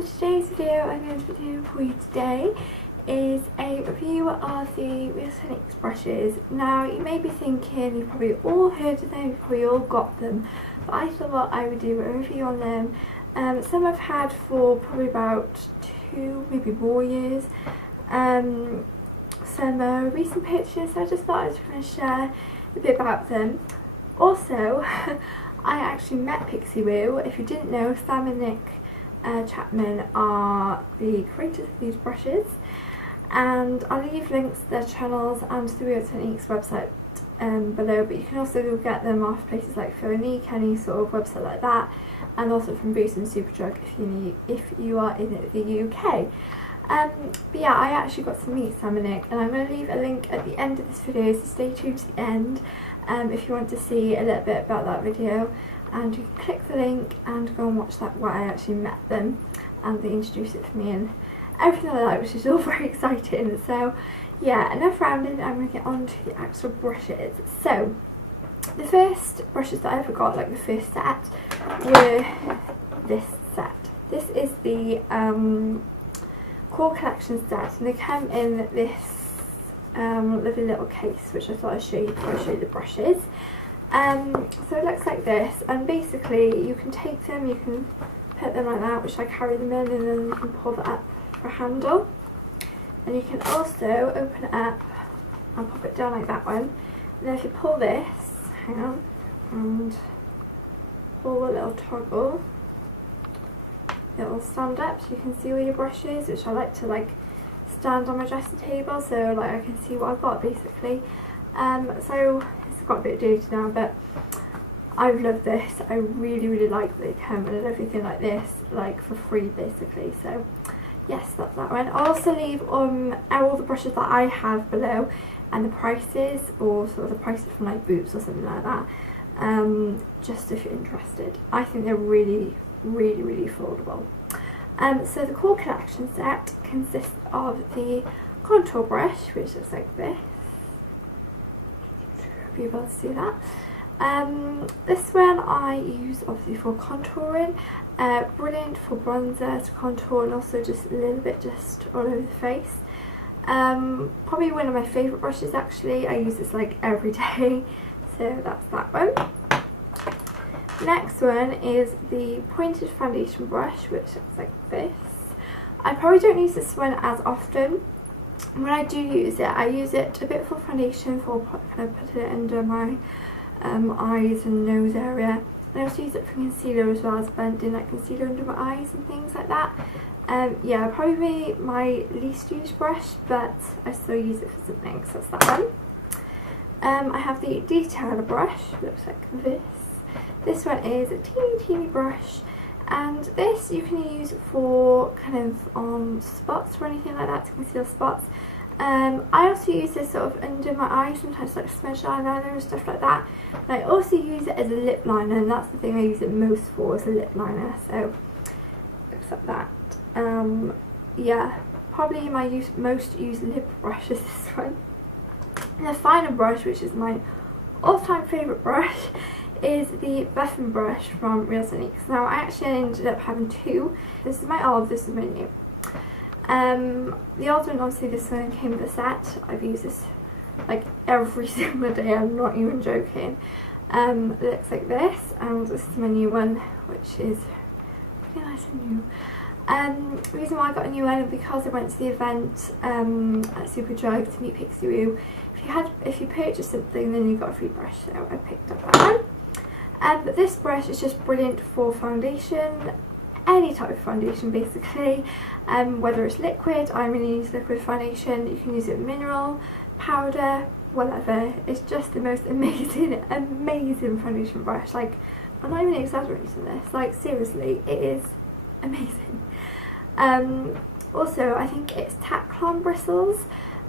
So today's video I'm going to be doing for you today is a review of the Real Techniques brushes. Now you may be thinking you've probably all heard of them, you've probably all got them, but I thought I would do a review on them. Some I've had for probably about 2, maybe more years. Some recent purchases, so I just thought I was going to share a bit about them. Also, I actually met Pixie Woo. If you didn't know, Sam and Nick Chapman are the creators of these brushes, and I'll leave links to their channels and to the Real Techniques website below, but you can also go get them off places like Phonique, any sort of website like that, and also from Boots and Superdrug if you are in the UK. But yeah, I actually got to meet Sam and Nick, and I'm going to leave a link at the end of this video, so stay tuned to the end if you want to see a little bit about that video, and you can click the link and go and watch that where I actually met them and they introduced it to me and everything like that, which is all very exciting. So yeah, enough rambling, I'm going to get on to the actual brushes. So the first brushes that I ever got, like the first set, were this set. This is the Core Collection set, and they come in this lovely little case, which I thought I'd show you before I show you the brushes. So it looks like this, and basically you can take them, you can put them like that, which I carry them in, and then you can pull that up for a handle, and you can also open it up and pop it down like that one, and then if you pull this, hang on, and pull the little toggle, it will stand up so you can see all your brushes, which I like to like stand on my dressing table so like I can see what I've got basically. So it's got a bit dirty now, but I love this. I really like that they come and everything like this, like for free basically. So yes, that's that one. I'll also leave all the brushes that I have below and the prices, or sort of the prices from like Boots or something like that, just if you're interested. I think they're really affordable. So the Core Collection set consists of the contour brush, which looks like this. Be able to see that. This one I use obviously for contouring, brilliant for bronzer to contour, and also just a little bit just all over the face. Probably one of my favourite brushes actually. I use this like every day, so that's that one. Next one is the pointed foundation brush, which looks like this. I probably don't use this one as often. When I do use it, I use it a bit for foundation, for kind of putting it under my eyes and nose area. And I also use it for concealer as well, as blending like concealer under my eyes and things like that. Yeah, probably my least used brush, but I still use it for something, so that's that one. I have the detailer brush, looks like this. This one is a teeny brush, and this you can use for kind of on spots or anything like that, to conceal spots. I also use this sort of under my eyes, sometimes like smudge eyeliner and stuff like that. And I also use it as a lip liner, and that's the thing I use it most for, as a lip liner. So looks like that. Yeah, probably my most used lip brush is this one. And the final brush, which is my all-time favourite brush, is the buffing brush from Real Techniques. Now I actually ended up having two. This is my old, this is my new. The old one, obviously this one came with a set. I've used this like every single day, I'm not even joking. It looks like this, and this is my new one, which is pretty nice and new. The reason why I got a new one is because I went to the event at Superdrug to meet Pixie Woo. If you purchase something, then you got a free brush, so I picked up that one. But this brush is just brilliant for foundation, any type of foundation basically, whether it's liquid. I'm going to use liquid foundation, you can use it mineral, powder, whatever. It's just the most amazing foundation brush. Like, I'm not even exaggerating this, like seriously, it is amazing. Also I think it's Taclon bristles,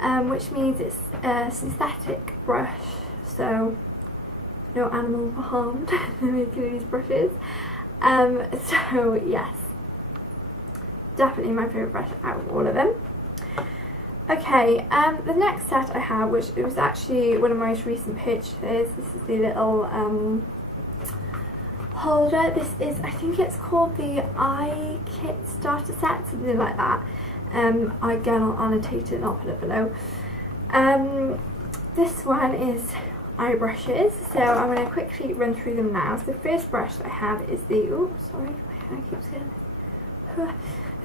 which means it's a synthetic brush, so no animal were harmed when making these brushes. So yes, definitely my favourite brush out of all of them. Okay, the next set I have, which it was actually one of my most recent purchases, this is the little holder. This is, I think it's called the eye kit starter set, something like that. Again, I'll annotate it and I'll put it below. This one is eye brushes, so I'm going to quickly run through them now. So the first brush that I have is the, oh sorry, my hair keeps getting.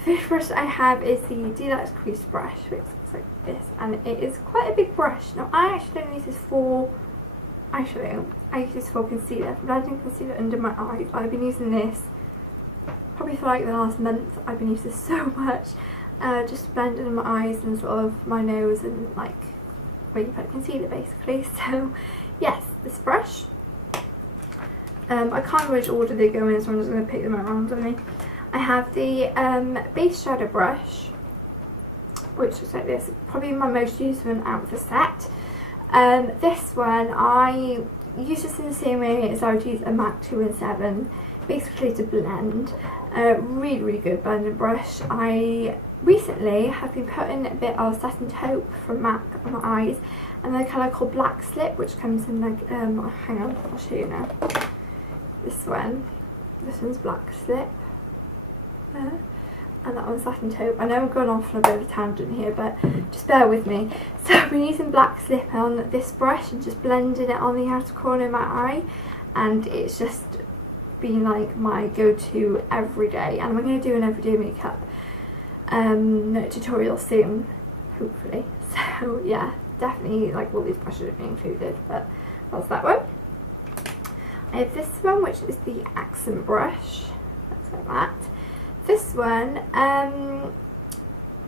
First brush I have is the Deluxe Crease brush, which looks like this, and it is quite a big brush. Now I actually don't use this for eyeshadow, I use this for concealer, for blending concealer under my eyes. I've been using this probably for like the last month. I've been using this so much, just to blend under my eyes and sort of my nose and like where you put concealer basically. So yes, this brush. I can't remember which order they go in, so I'm just going to pick them out randomly. I have the base shadow brush, which looks like this, probably my most used one out of the set. This one, I use this in the same way as I would use a MAC 217, basically to blend. Really, really good blending brush. I recently have been putting a bit of satin taupe from MAC on my eyes, and the colour called Black Slip, which comes in like, hang on, I'll show you now. This one's Black Slip. And that one's satin taupe. I know I'm going off on a bit of a tangent here, but just bear with me. So I've been using Black Slip on this brush and just blending it on the outer corner of my eye, and it's just been like my go-to every day. And I'm going to do an everyday makeup tutorial soon, hopefully. So yeah, definitely like all these brushes are included, but that's that one. I have this one, which is the accent brush. Looks like that. This one, I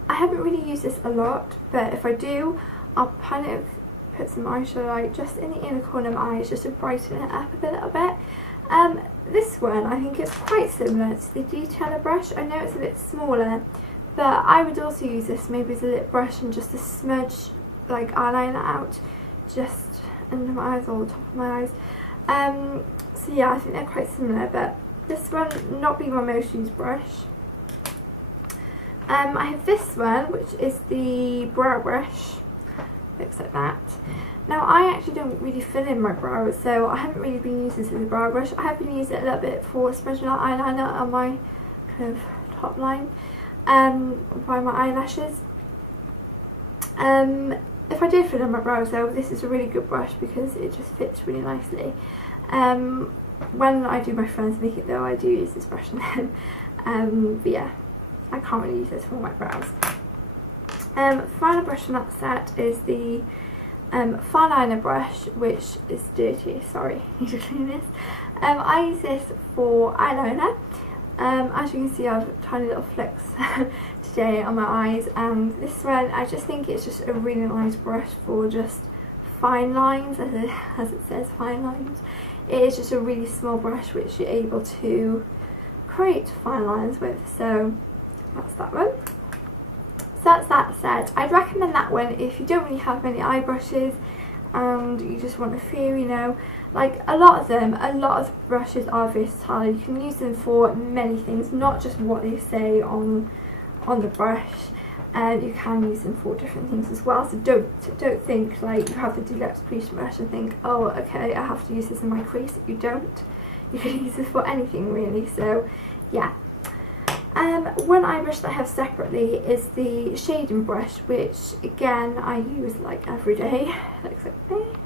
haven't really used this a lot, but if I do, I'll kind of put some eyeshadow like just in the inner corner of my eyes just to brighten it up a little bit. This one, I think it's quite similar to the detailer brush. I know it's a bit smaller, but I would also use this maybe as a lip brush and just to smudge like eyeliner out just under my eyes or the top of my eyes. So yeah, I think they're quite similar, but this one not being my most used brush. I have this one, which is the brow brush. Looks like that. Now I actually don't really fill in my brows, so I haven't really been using this as a brow brush. I have been using it a little bit for smudging out eyeliner on my kind of top line by my eyelashes. If I did fill in my brows though, this is a really good brush because it just fits really nicely. When I do my friends' makeup though, I do use this brush on them. But yeah, I can't really use this for my brows. Final brush from that set is the fine liner brush, which is dirty, sorry, I need to clean this. I use this for eyeliner. As you can see, I have tiny little flecks today on my eyes, and this one, I just think it's just a really nice brush for just fine lines, as it says, fine lines. It is just a really small brush which you're able to create fine lines with, so that's that one. So that's that set. I'd recommend that one if you don't really have many eye brushes and you just want a few, you know. Like a lot of brushes are versatile. You can use them for many things, not just what they say on the brush. You can use them for different things as well, so don't think like you have the Deluxe Crease brush and think, oh okay, I have to use this in my crease. You don't. You can use this for anything really, so yeah. One eye brush that I have separately is the shading brush, which again I use like every day. Looks like this.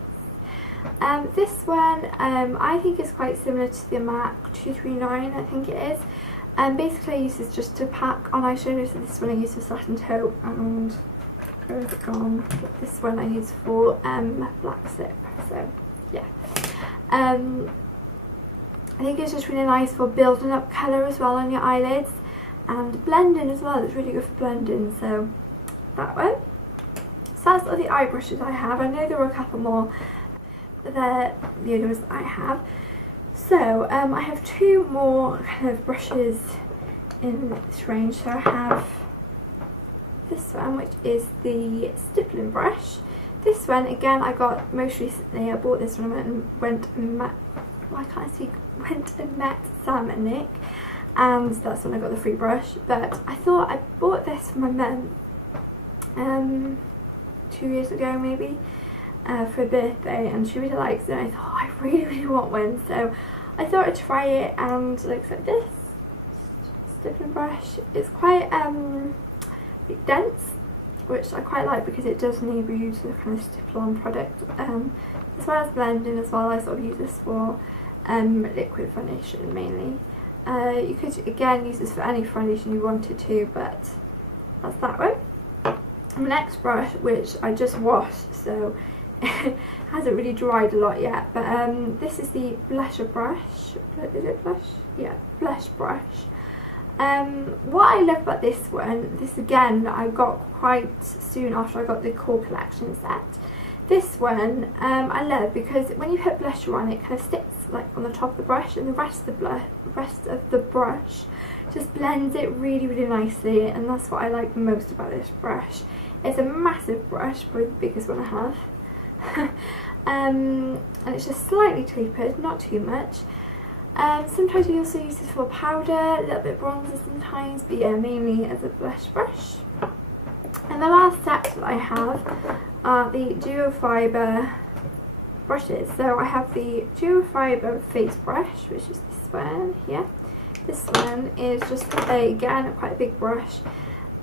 This one I think is quite similar to the MAC 239, I think it is. Basically I use this just to pack on eyeshadow, so this one I use for satin taupe, and where is it gone? This one I use for Black Slip, so yeah. I think it's just really nice for building up colour as well on your eyelids, and blending as well. It's really good for blending, so that one. So that's all the eye brushes I have. I know there were a couple more, but they're the other ones that I have. So I have two more kind of brushes in this range. So I have this one, which is the Stippling Brush. This one again I got most recently. I bought this one and went and met Sam and Nick, and that's when I got the free brush. But I thought I bought this for my mum 2 years ago maybe, for a birthday, and she really likes it, and I thought I really want one, so I thought I'd try it, and it looks like this. Stippling brush. It's quite dense, which I quite like because it does enable you to kind of stipple on product, as well as blending as well. I sort of use this for liquid foundation mainly. You could again use this for any foundation you wanted to, but that's that one. My next brush, which I just washed, so it hasn't really dried a lot yet, but this is the blusher brush. Is it blush? Yeah, blush brush. What I love about this one, this again I got quite soon after I got the core collection set. This one I love because when you put blusher on, it kind of sticks like on the top of the brush, and the rest of the brush just blends it really, really nicely, and that's what I like most about this brush. It's a massive brush, probably the biggest one I have. And it's just slightly tapered, not too much. Sometimes we also use this for powder, a little bit bronzer sometimes, but yeah, mainly as a blush brush. And the last set that I have are the Duo Fibre brushes. So I have the Duo Fibre face brush, which is this one here. This one is just again quite a big brush.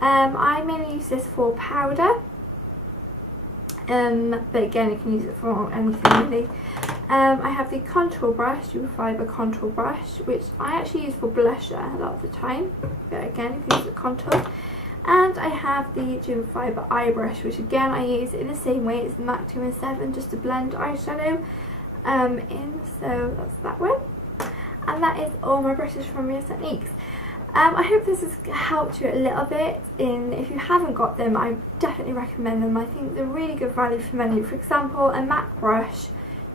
I mainly use this for powder, but again you can use it for anything really. I have the contour brush, Duo Fibre contour brush, which I actually use for blusher a lot of the time, but again you can use it for contour. And I have the Duo Fibre eye brush, which again I use in the same way as the MAC 217, just to blend eyeshadow in, so that's that one. And that is all my brushes from Real Techniques. I hope this has helped you a little bit. If you haven't got them, I definitely recommend them. I think they're really good value for money. For example, a MAC brush,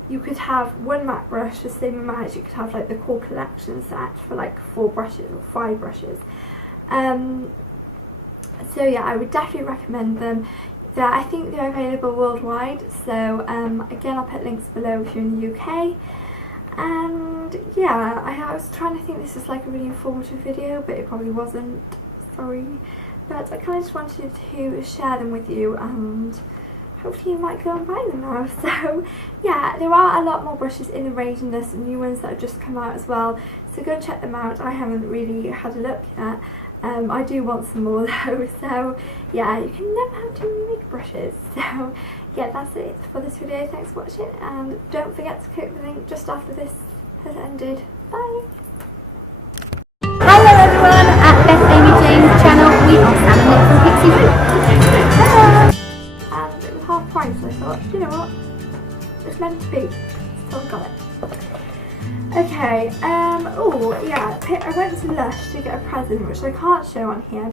you could have one MAC brush for the same amount as you could have like the core collection set for like 4 brushes or 5 brushes. So yeah, I would definitely recommend them. I think they're available worldwide, so again I'll put links below if you're in the UK. And yeah, I was trying to think this was like a really informative video, but it probably wasn't, sorry. But I kind of just wanted to share them with you, and hopefully you might go and buy them now. So yeah, there are a lot more brushes in the range, and there's some new ones that have just come out as well, so go and check them out. I haven't really had a look yet. I do want some more though, so yeah, you can never have too many makeup brushes. So yeah, that's it for this video. Thanks for watching, and don't forget to click the link just after this has ended. Bye! Hello everyone, at Beth Amy Jane's channel, we are selling it from Pixie Root. And it was half price, so I thought, you know what, it's meant to be, still got it. Okay, oh yeah, I went to Lush to get a present, which I can't show on here